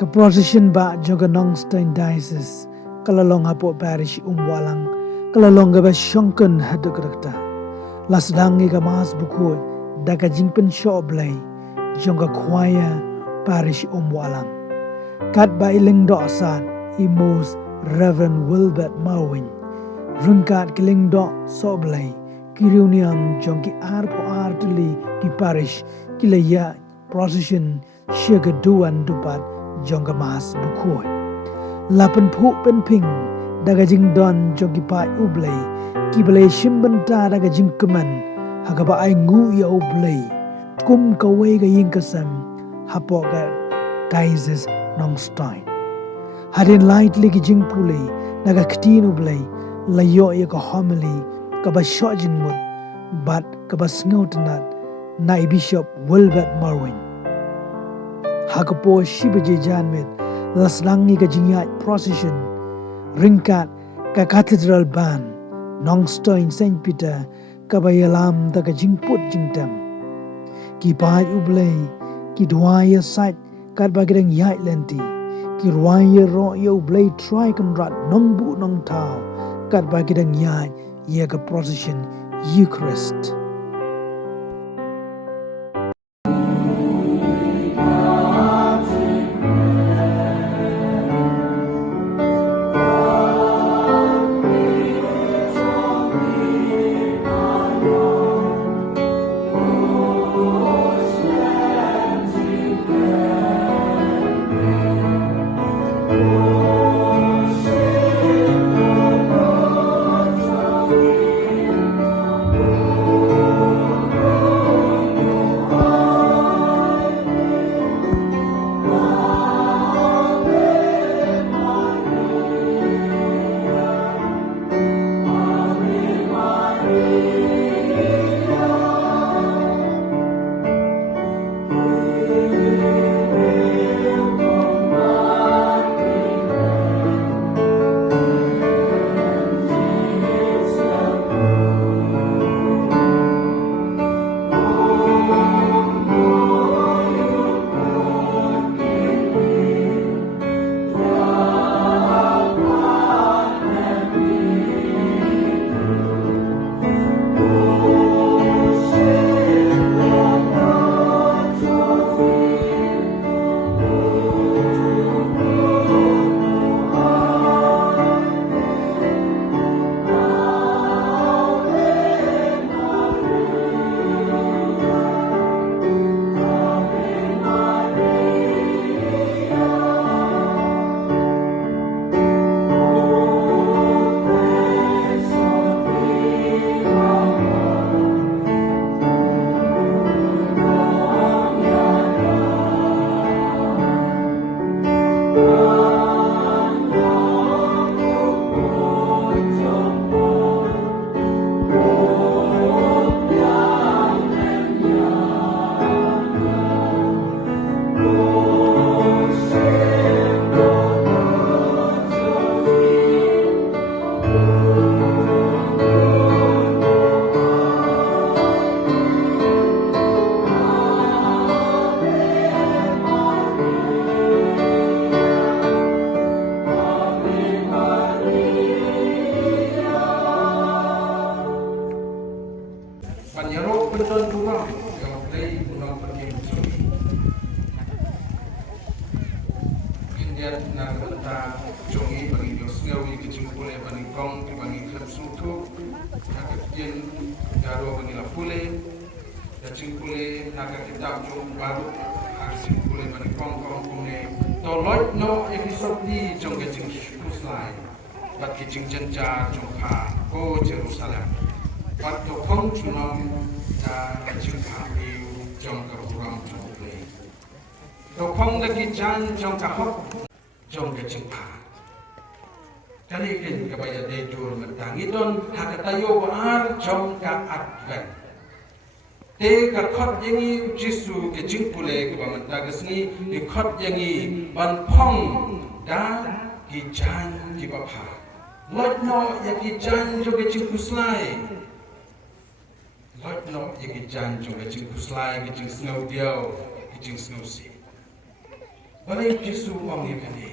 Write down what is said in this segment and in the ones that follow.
Ke procession ba joga Nongstein Diocese kalalong hapo parish Walang kalalong ga ba shonken hadagrakta lasdangi ga mas buku daga jingpen shoblay jonga choir parish Walang kat ba iling do asad imos Reverend Wilbert Marwin rungkat kiling do soblay kiriuniam jongi ar tuli ki parish kilaya procession syega duan dupat jongga mas bukuy. Lapan pu penping daga jing don jogi pa ublay kibalay shimbanta daga jing keman hagaba ay ngu ya ublay kum kaway ga ying kasam hapo ga Diocese Nongstein. Hadin lightly gi jing pulay daga ktin ublay layo ya ka homily kaba shojin mud bat kaba snowtenat na Bishop Wilbert Marwin. Hagapo shibaje janmet laslangi ka jingyat procession ringkat ka cathedral ban Nongstein Saint Peter kabayalam da ka jingput jingtam ki pai ublay ki duaya site kat bagirang yai lenti ki ruaya ro ya ublay try kan rat nongbu nong tau kat bagirang yai ya ka procession Eucharist. Kalikin kabaya dedur mentangiton hakatayo baar jongka advent. Te ka khot yangi Jisu ke jingpule ke bamantagasni ke khot yangi ban phong da ki jan ki bapha. Lotno ya ki jan jo ke jingkuslai. Lotno ya ki jan jo ke jingkuslai ke jing snow dio ke jing snow si. oleh Yesus wangi kani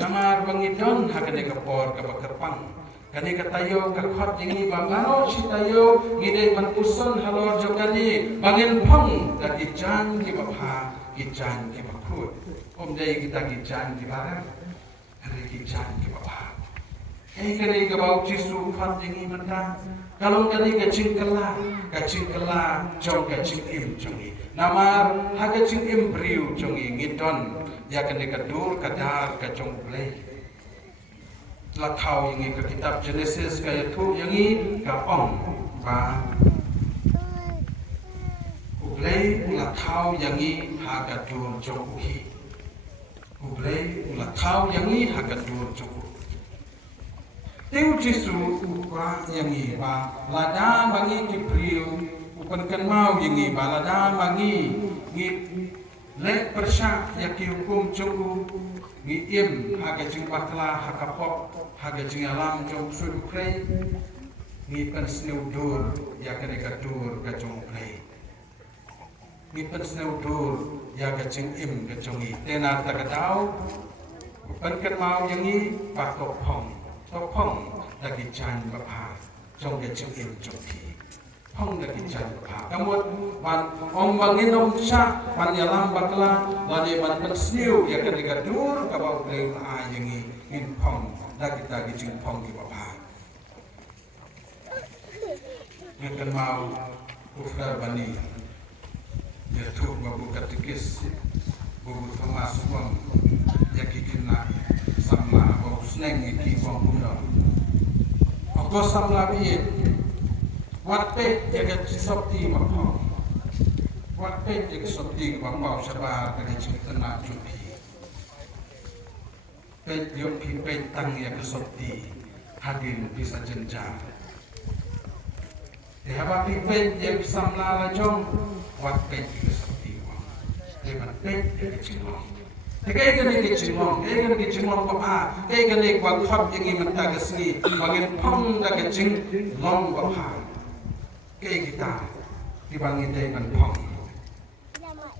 namar bangidon hakane kapor kabakerpang kani katayo kakhot jingi bangano sitayo ngide manpuson halor jogani bangin pong daki jan ki bapha ki jan ki bakhut dai kita ki jan ki barang hari ki jan ki bapha kani ka bau Yesus khot jingi mata kalong kani ka cingkela jong ka cingim jongi namar haga cingim briu jongi ngidon ya kani ka dur kadar ka jong play lakau yang ke kitab Genesis kaya tu yang ka ong ba ublay lakau yang haga dur jong uhi ublay lakau yang haga dur jong Teu Jesu ukra yang ba lada bangi kipriu upan kan mau yang ba lada bangi ngi le persya yaki hukum jong ngi im haga jing bakla hakapok haga jing alam jong sudu krei ngi pen sneu dur ya kane ka dur ka jong krei ngi pen sneu dur ya ka jing im ka jong i tenar ta ka dau pen kan mau yang i pakok pong dagi jan bapha jong ka jing im jong ki pong dagi jan bapha kamut ban om bangin om sya ban yalam bakla lani ban pen sneu ya kane ka dur ka bau krei a yang i in pong dagi jing pong ki bapha yang mau ufrar bani ya tu babu katekis babu Thomas wang yaki kena sama babu sneng ki wang kuda aku samla biye wat pe jaga sopti mapau wat pe jaga sopti mapau sabar dari cerita jupi pe yopi pe tang ya sopti hadin bisa jenjang Dihaba pipen yang samla la jong wat pen juga seperti wang. Depan pen yang kecilong. Tegai kene kecilong papa. Tegai kene kuat khop yang iman tagas ni. Bangin pong dah kecing long papa. Tegai kita dibangin depan pong.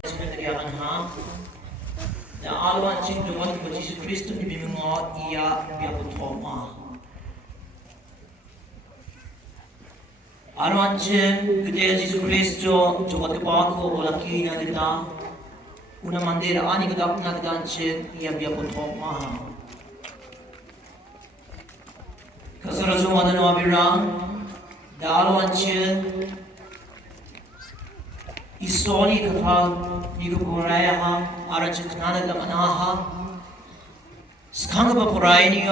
Sebenarnya anha. Dan aluan cing dengan Yesus Kristus di bimbingan ia biar bertoma. Anuancin gede Yesus Kristus coba tepaku olaki na kita una mandira ani kedap na kita ancin ia biar potok maha kasar semua dan wabirang da anuancin isoni kata niku puraya ha arancin kenana dalam anaha sekarang apa puraya ni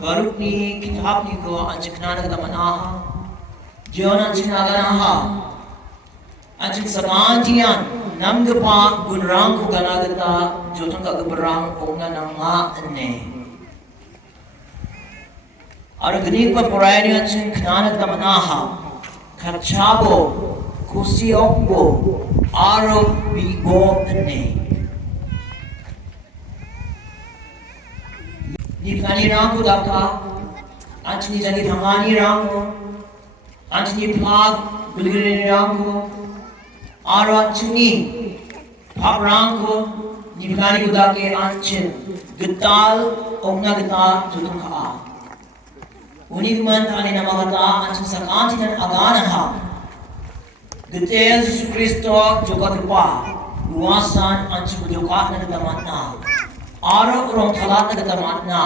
baru ni kitab ni ko ancin kenana dalam anaha Jangan cinaga anjing semantian nam gepa gunrang kugana geta jotong ka geberang onga nama ene ara gni pa porayani anjing knana tamanaha kachabo kusiokbo aro bigo ene ni plani rang kudaka anjing jadi thangani rang Anjing plag bilgiri rangko, aro anjingi pap rangko, nibkani kuda ke anjing getal ogna geta jutung ka. Unigman ani nama kata anjing sakanti dan agana ha. Getel Yesus Kristus juga kepa, luasan anjing bujuka na geta matna, aro urong talat na geta matna.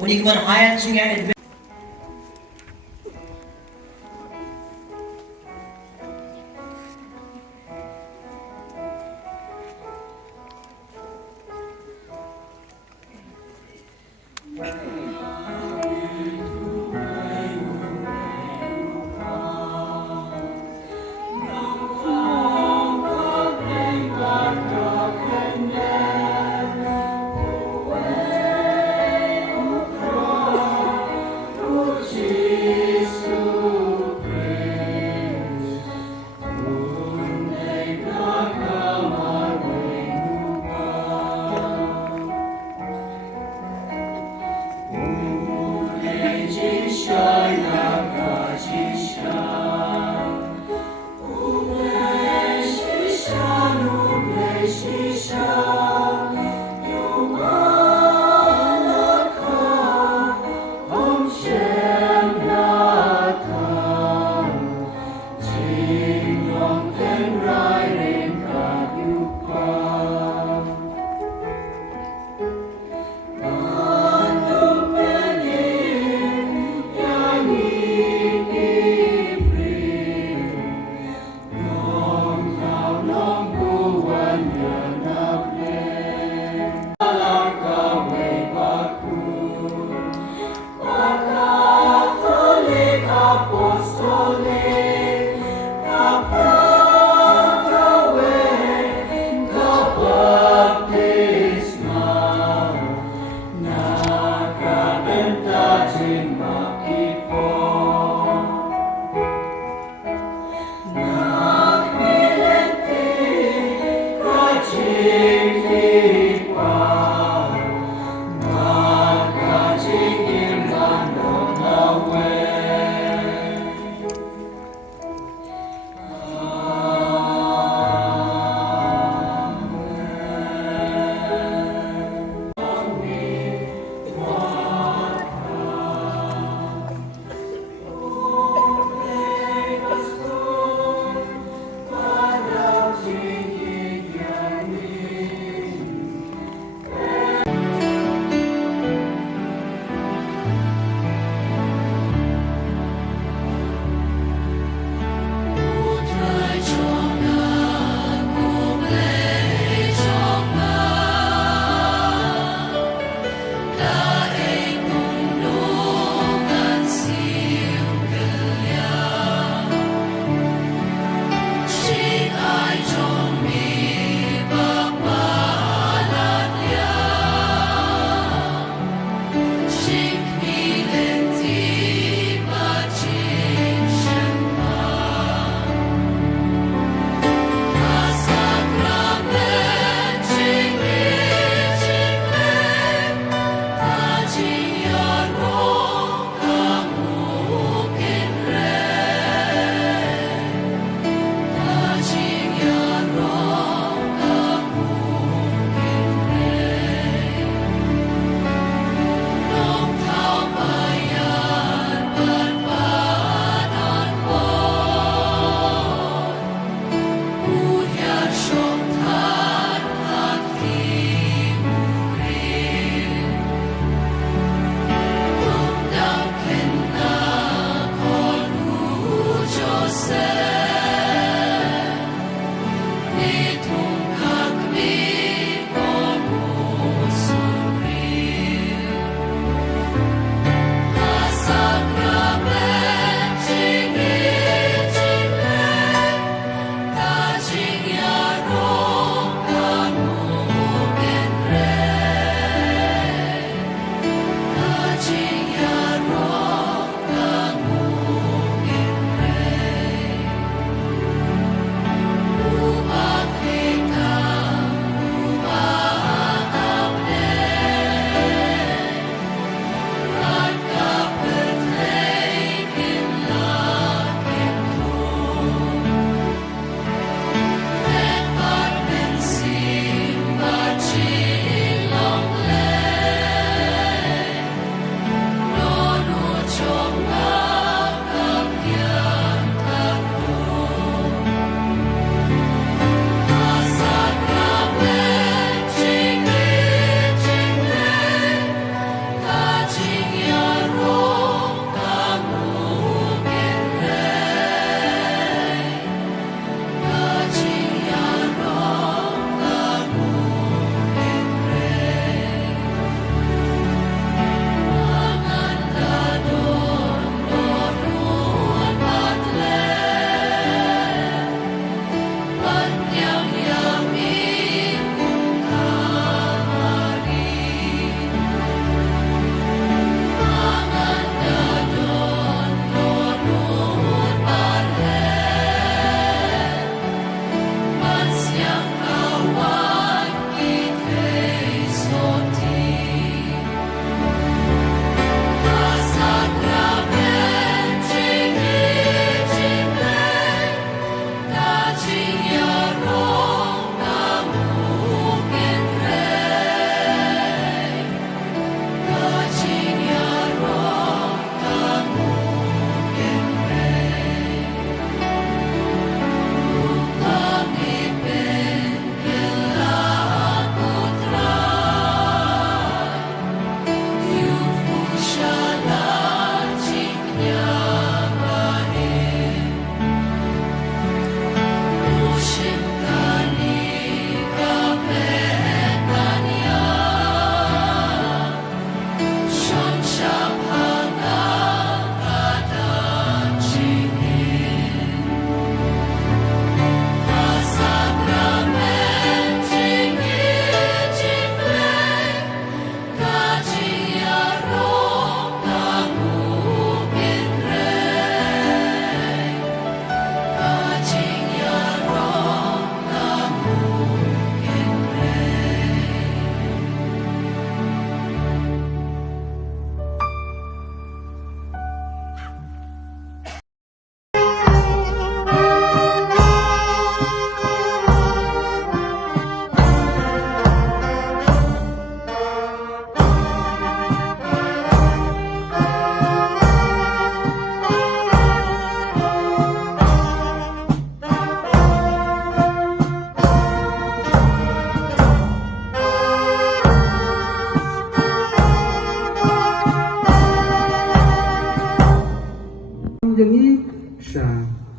Unigman hai anjing ya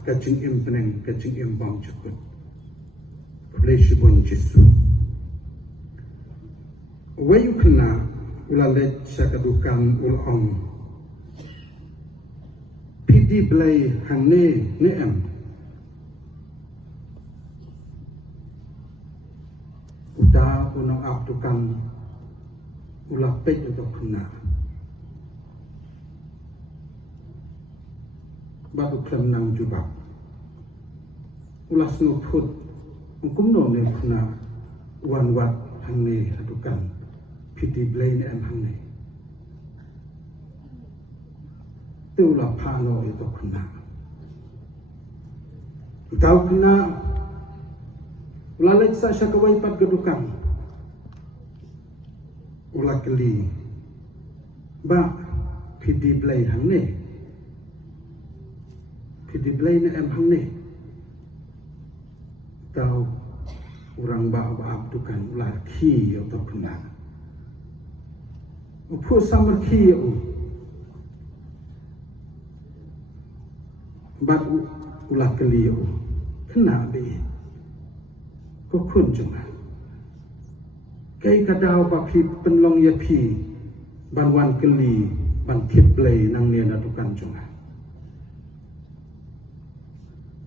kacing impeneng kacing imbang cekut Plesibon Jesu Wayu kena ulalet sakadukan ulong Pidi belai hangne neem Uda unang abdukan ulapet untuk kena Batu klem nang jubak Ulas nuput Kumno ne kena wan wat hangne adukan Pidi belai neem hangne Itulah pano itu kena. Kau kena ulalek sa siya kaway paggadukan. Ulah keli ba pidi blay hangne. Pidi blay na em hangne. Tau orang ba abdukan ulah ki itu kena. Upu samar ki Bat ulah keliu kena be ko kun junga kai kadau pa phi penlong ya phi ban wan keli ban thip blai nang ne na tukan junga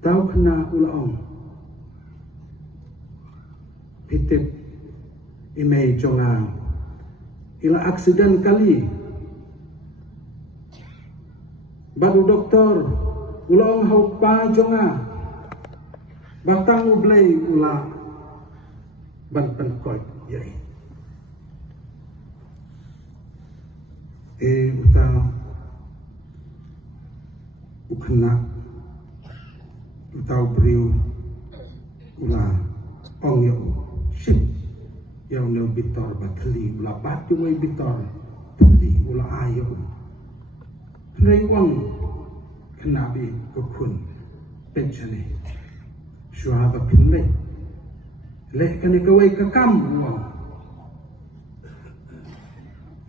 tau kena ulah ong pitip imei junga ila aksiden kali baru doktor Ulang hau pa jonga batang ublay ula ban penkot yai uta ukena utau briu ula ong yo ship yau no bitor batli ula batu wai bitor tli ula ayo rei wang Nabi kukun penjane syuhaba pinle leh kani kawai kakam uang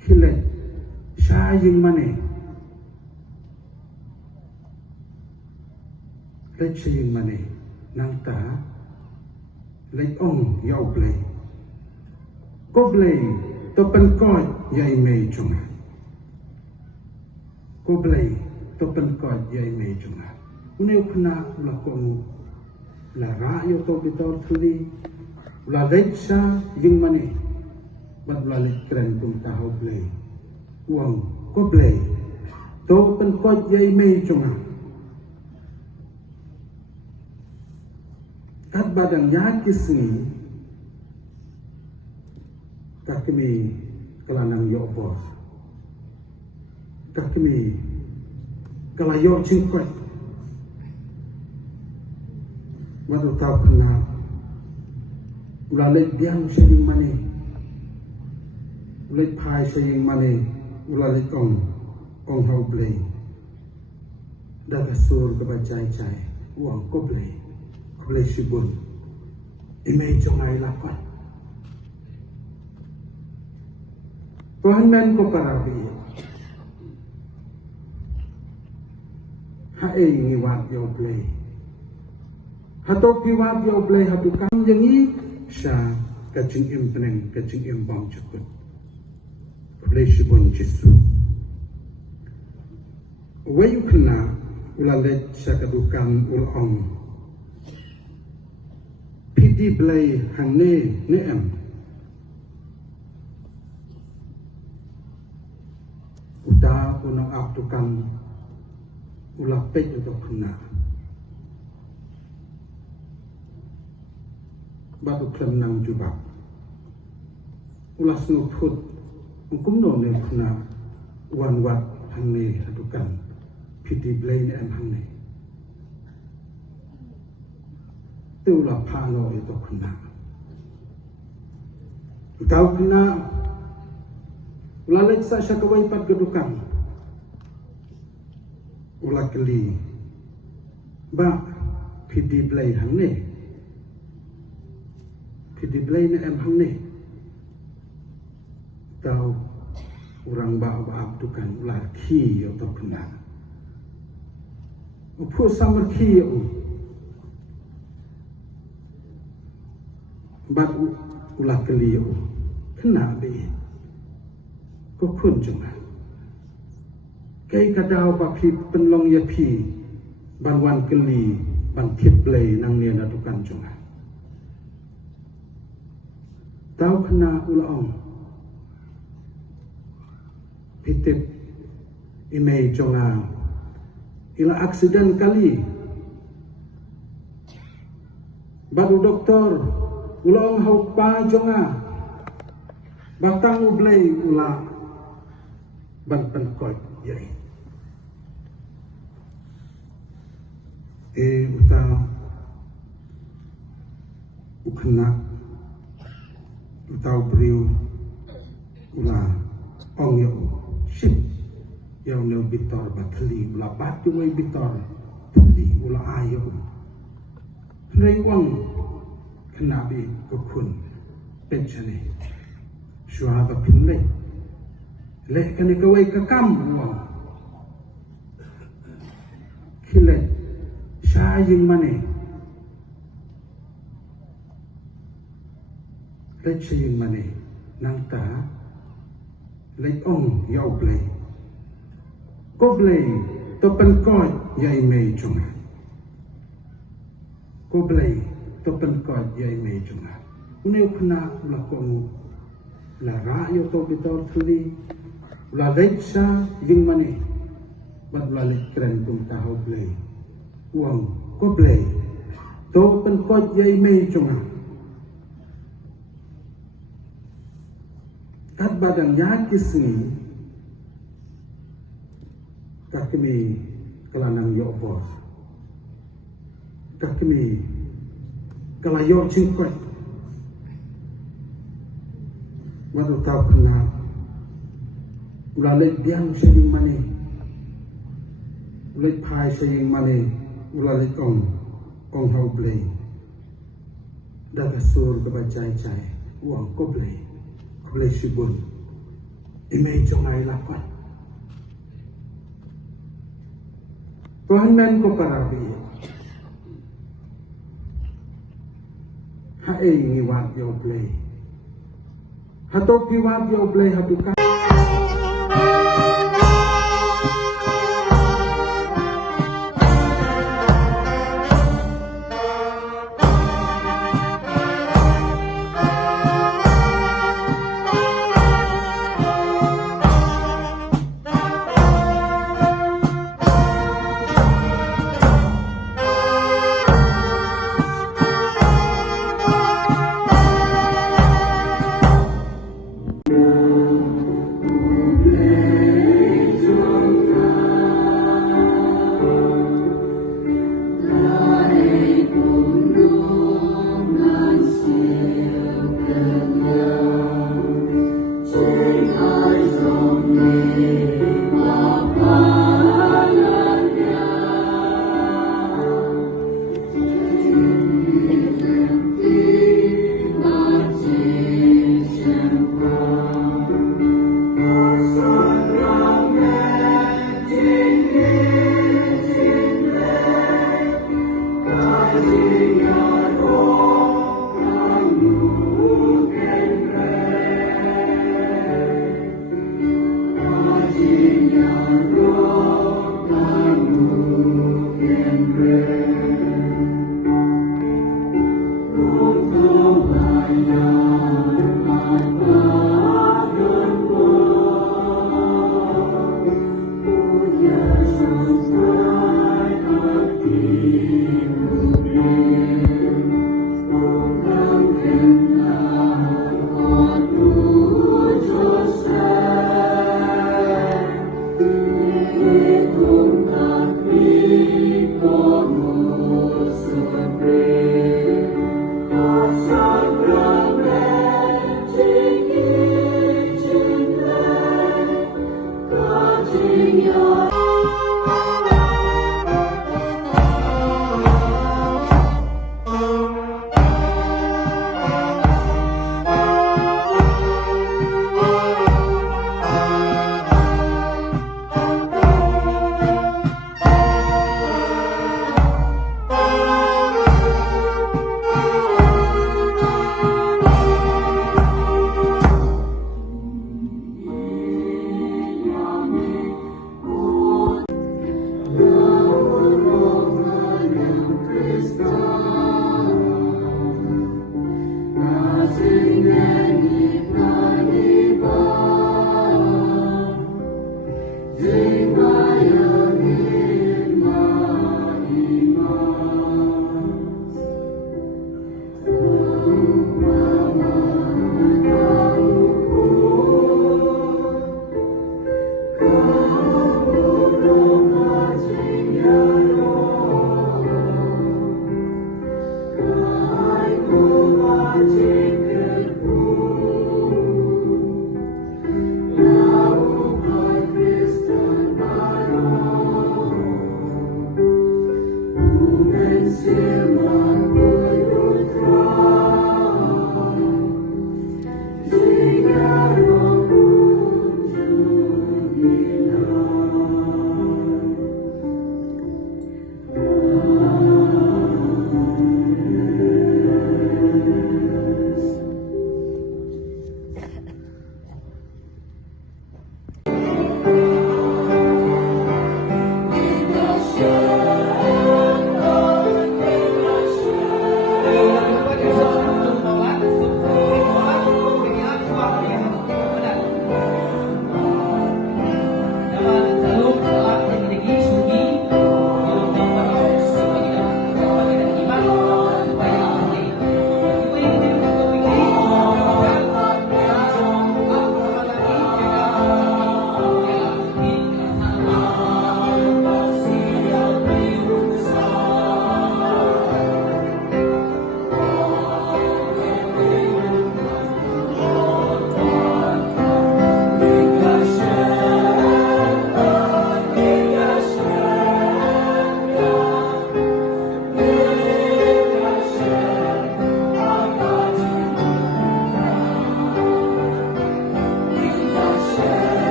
kile syaying mane leh syaying mane nang ta leh ong yau blay ko blay to penkot yai mei chunga ko blay Topen kod yai mei junga. Uneu kena ulah konu la rayo to bitor thuli ulah leksa ying mane bat ulah lek kren tum tahu blay uang ko blay topen kod yai mei junga. Kat badang yakis ni kakimi kelanang yobor kakimi Kalayo cingkwet Wadu tau kena Ulalek biang saying mane Ulalek pai saying mane Ulalek ong hau blay Daga sur kebacai-cai Uang ko blay sibun Imei jongai lapat Tuhan men ko parabi Hae ngiwat yo blay Hatok ngiwat yo blay hatukang yangi Sya kacing impeneng kacing imbang cekut Blay sibun Jesu Wayu kena ulalet sya kadukang ulong Pidi blay hangne neem Uda unang abdukan ulapet untuk kena batu klem nang jubak ulas nuput kumno ne kena wan wat hangne adukan pidi blay ne em hangne tulah pano itu kena kau kena ulalek sa sya kawai pat gedukan ulah keli ba pidi blay hangne pidi blay ne em hangne tau orang ba abdukan ulah ki atau kena upu samarki bat ulah keli kena be ko kun cuma kai kadau ba phi penlong ya phi ban wan keli ban khit play nang ne na tukan cuma tau kena ulang pitip imei jonga ila aksiden kali baru doktor ulang hau pa jonga batang ublay ula ban penkot yai uta ukna utau beriu ula ong yo ship yang no bitor batli ula batu mai bitor tli ula ayo rei wang kena bi kokun penchane shua ba pinle le kan ke wai ka kam wang kile sha yin mane le yin mane nang ta le ong yau play có play to pen coi yai mei chung có play to pen coi yai mei chung uneu khna la ko la ra yo to bitor thuli la lecha ying mane bat la le kren tum ta ho play uang có play to pen coi yai mei chung kat badang ya kisni kakimi kelanang yo bos kakimi kalayo cingkwet waduh tau kena ulalek biang saying mane ulalek pai saying mane ulalek ong hau blay daga sur kebacai-cai uang ko blay sibun imei jongai lapat Tuhan men ko parabi hae ngiwat yo play hatok ngiwat yo play hatuka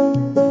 Thank